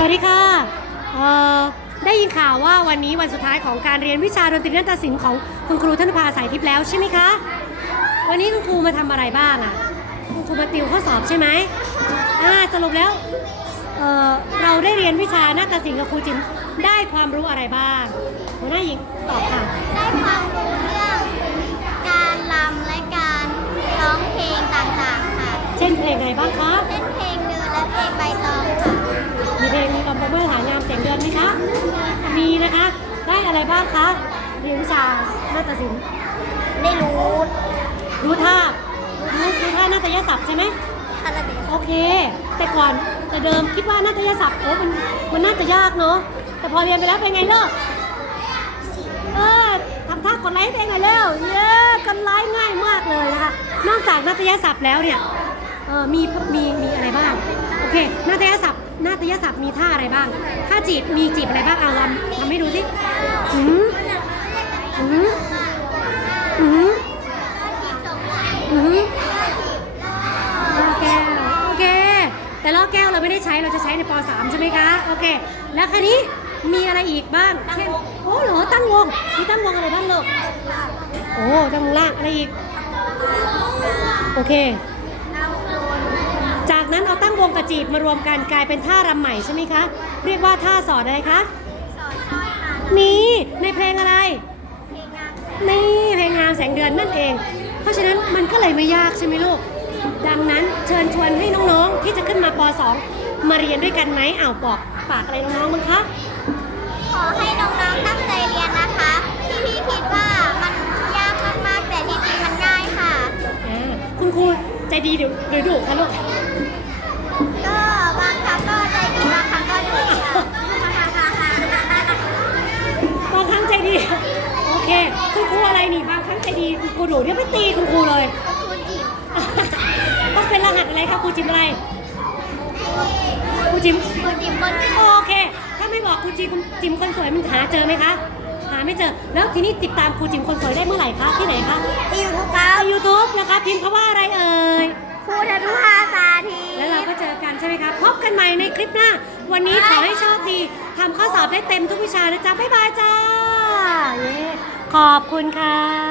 สวัสดีค่ะเอ่อได้ยินข่าวว่าวันนี้วันสุดท้ายของการเรียนวิชาดนตรีนาฏศิลป์ของคุณครูท่านภาสายทิพย์แล้วใช่ไหมคะ วันนี้คุณครูมาทำอะไรบ้างอะ คุณครูมาติวข้อสอบใช่ไหมอ่าสรุปแล้วเอ่อเราได้เรียนวิชานาฏศิลป์กับครูจิมได้ความรู้อะไรบ้างหัวหน้าหญิงตอบค่ะ ได้ความรู้เรื่องการรำและการร้องเพลงต่างๆค่ะ เช่นเพลงอะไรบ้างคะ เช่นเพลงเดือนและเพลงใบตอง อะไรบ้างคะ เรียนวิชานาฏศิลป์ได้รู้ รู้ท่ารู้รู้ท่านาฏยศัพท์ใช่ไหมคาราเบโอเค แต่ก่อนแต่เดิมคิดว่านาฏยศัพท์โอ้มันมันน่าจะยากเนาะแต่พอเรียนไปแล้วเป็นไงเลิกเออทำท่ากดไลค์ให้ตัวเองหน่อยเร็วเย้กดไลค์ง่ายมากเลยนะคะนอกจากนาฏยศัพท์แล้วเนี่ยเออมีมีมีอะไรบ้างโอเคนาฏยศัพท์ บ้างท่าจีบมีจีบอะไรบ้างเอาลองทำให้ดูสิอืมอืมอืมอืมล่อแก้วโอเค แต่ล่อแก้วเราไม่ได้ใช้เราจะใช้ในป .3 ใช่ไหมคะ โอเค แล้วคันนี้มีอะไรอีกบ้าง เช่น โอ้เหรอ ตั้งวง มีตั้งวงอะไรบ้างลูก โอ้ ตั้งวงล่าง อะไรอีก โอเค จากนั้นเอาตั้งวง กระจีบมารวมกันกลายเป็นท่ารำใหม่ใช่ไหมคะ เรียกว่าท่าสอนอะไรคะสอนช้อยค่ะนี่ในเพลงอะไร เพลงงานนี่เพลงงามแสงเดือนนั่นเอง เพราะฉะนั้นมันก็เลยไม่ยากใช่ไหมลูก ดังนั้นเชิญชวนให้น้องๆ ที่จะขึ้นมาป .2 มาเรียนด้วยกันไหมอ้าวบอกฝากอะไรน้องๆบ้างคะ ขอให้น้องๆตั้งใจเรียนนะคะ ที่พี่คิดว่ามันยากมากๆแต่ที่จริงมันง่ายค่ะ อ่าคุณครูใจดีหรือหรือดุคะลูกก็ ดี โอเค คุณครูอะไรนี่บางครั้งใจดีคุณครูดุเดี๋ยวไปตีคุณครูเลยครูจิ๋มต้องเป็นรหัสอะไรคะครูจิมอะไรครูจิมครูจิ๋มคนโอเค ถ้าไม่บอกครูจิมจิมคนสวยมันหาเจอไหมคะ หาไม่เจอ แล้วทีนี้ติดตามครูจิมคนสวยได้เมื่อไหร่คะที่ไหนคะอิวครัในยูทูบนะคะพิมพ์คำว่าอะไรเอ่ยครูธนุภาสาธีแล้วเราก็เจอกันใช่ไหมคะพบกันใหม่ในคลิปหน้า วันนี้ขอให้โชคดีทำข้อสอบได้เต็มทุกวิชานะจ๊ะบ๊ายบายจ้าเย้ ขอบคุณค่ะ